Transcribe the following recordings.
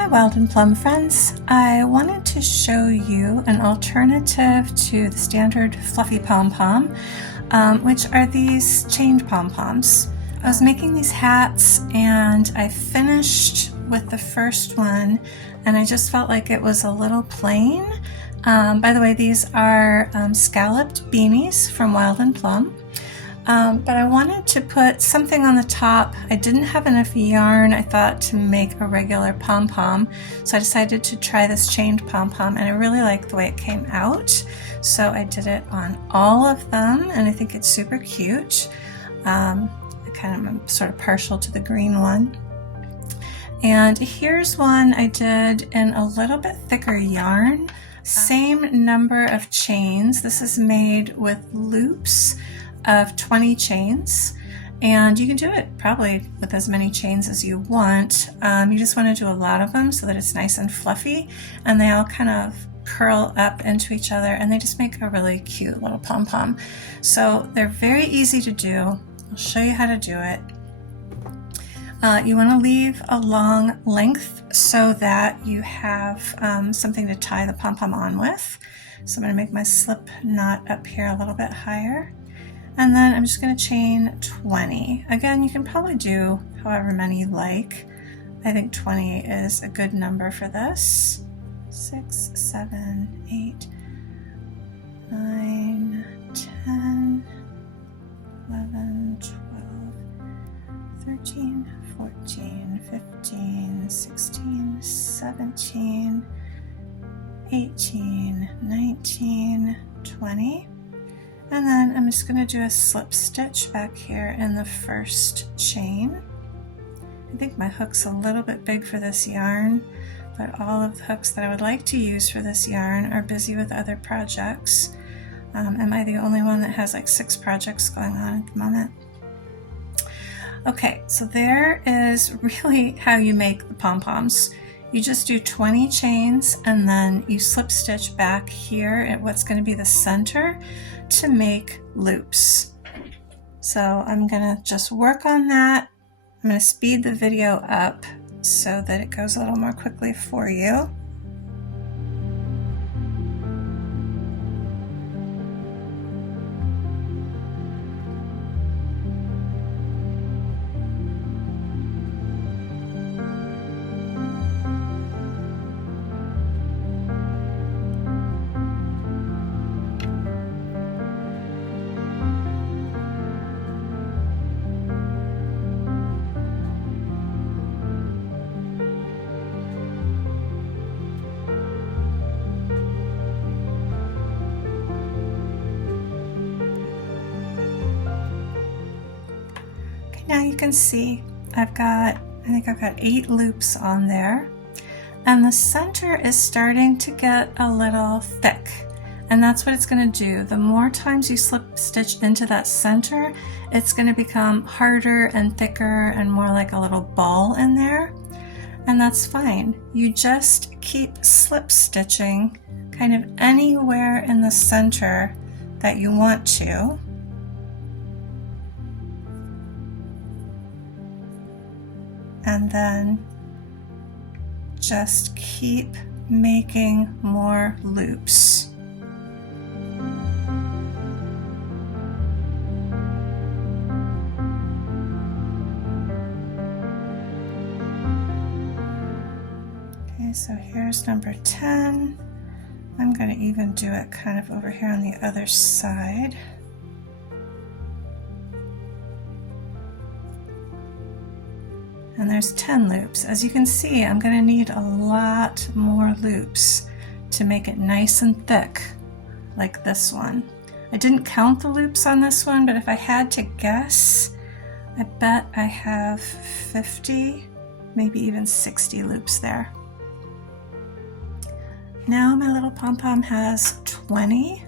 Hi Wild and Plum friends, I wanted to show you an alternative to the standard fluffy pom-pom, which are these chained pom-poms. I was making these hats and I finished with the first one and I just felt like it was a little plain. By the way, these are scalloped beanies from Wild and Plum. But I wanted to put something on the top. I didn't have enough yarn, I thought, to make a regular pom-pom, so I decided to try this chained pom-pom, and I really liked the way it came out. So I did it on all of them, and I think it's super cute. I'm sort of partial to the green one. And here's one I did in a little bit thicker yarn. Same number of chains. This is made with loops of 20 chains, and you can do it probably with as many chains as you want. You just want to do a lot of them so that it's nice and fluffy, and they all kind of curl up into each other, and they just make a really cute little pom-pom. So they're very easy to do. I'll show you how to do it. You want to leave a long length so that you have something to tie the pom-pom on with. So I'm going to make my slip knot up here a little bit higher. And then I'm just going to chain 20. Again, you can probably do however many you like. I think 20 is a good number for this. 6, 7, 8, 9, 10, 11, 12, 13, 14, 15, 16, 17, 18, 19, 20. And then I'm just going to do a slip stitch back here in the first chain. I think my hook's a little bit big for this yarn, but all of the hooks that I would like to use for this yarn are busy with other projects. Am I the only one that has like 6 projects going on at the moment? Okay, so there is really how you make the pom-poms. You just do 20 chains and then you slip stitch back here at what's going to be the center to make loops. So I'm going to just work on that. I'm going to speed the video up so that it goes a little more quickly for you. Now you can see I think I've got 8 loops on there, and the center is starting to get a little thick, and that's what it's going to do. The more times you slip stitch into that center, it's going to become harder and thicker and more like a little ball in there, and that's fine. You just keep slip stitching kind of anywhere in the center that you want to. And then just keep making more loops. Okay, so here's number 10. I'm going to even do it kind of over here on the other side. And there's 10 loops. As you can see, I'm going to need a lot more loops to make it nice and thick, like this one. I didn't count the loops on this one, but if I had to guess, I bet I have 50, maybe even 60 loops there. Now my little pom-pom has 20.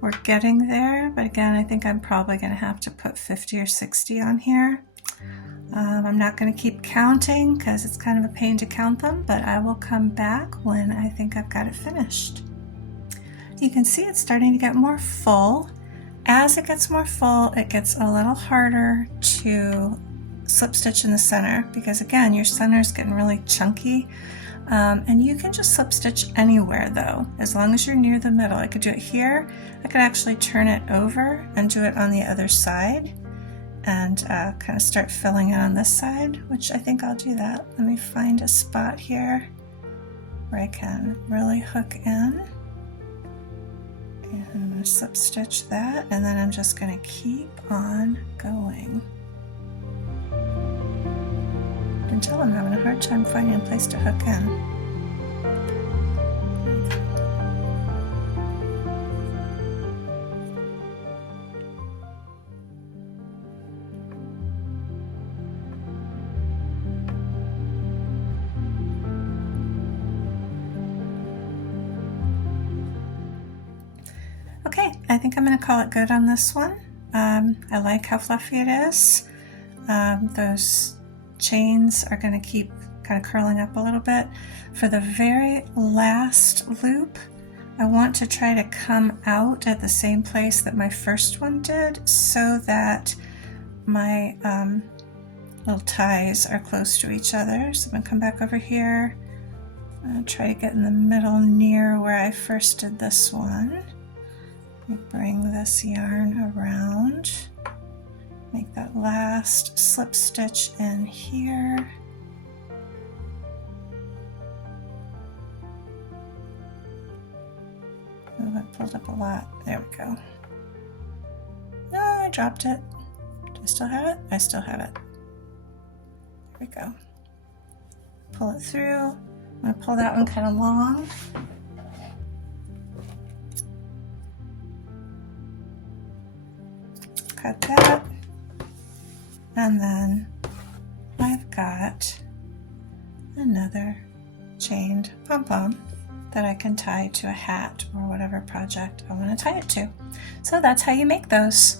We're getting there, but again, I think I'm probably going to have to put 50 or 60 on here. I'm not going to keep counting because it's kind of a pain to count them, but I will come back when I think I've got it finished. You can see it's starting to get more full. As it gets more full, it gets a little harder to slip stitch in the center, because again, your center is getting really chunky. And you can just slip stitch anywhere though, as long as you're near the middle. I could do it here. I could actually turn it over and do it on the other side and kind of start filling it on this side, which I think I'll do that. Let me find a spot here where I can really hook in. And I'm going to slip stitch that, and then I'm just going to keep on going until I'm having a hard time finding a place to hook in. Okay, I think I'm going to call it good on this one. I like how fluffy it is. Those chains are going to keep kind of curling up a little bit. For the very last loop, I want to try to come out at the same place that my first one did, so that my little ties are close to each other. So I'm going to come back over here. I'm going to try to get in the middle near where I first did this one. Bring this yarn around, make that last slip stitch in here. Oh, I pulled up a lot. There we go. No, I dropped it. Do I still have it? I still have it. There we go. Pull it through. I'm going to pull that one kind of long. Cut that, and then I've got another chained pom-pom that I can tie to a hat or whatever project I want to tie it to. So that's how you make those.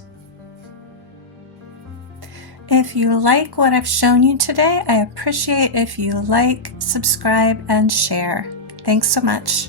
If you like what I've shown you today, I appreciate if you like, subscribe, and share. Thanks so much.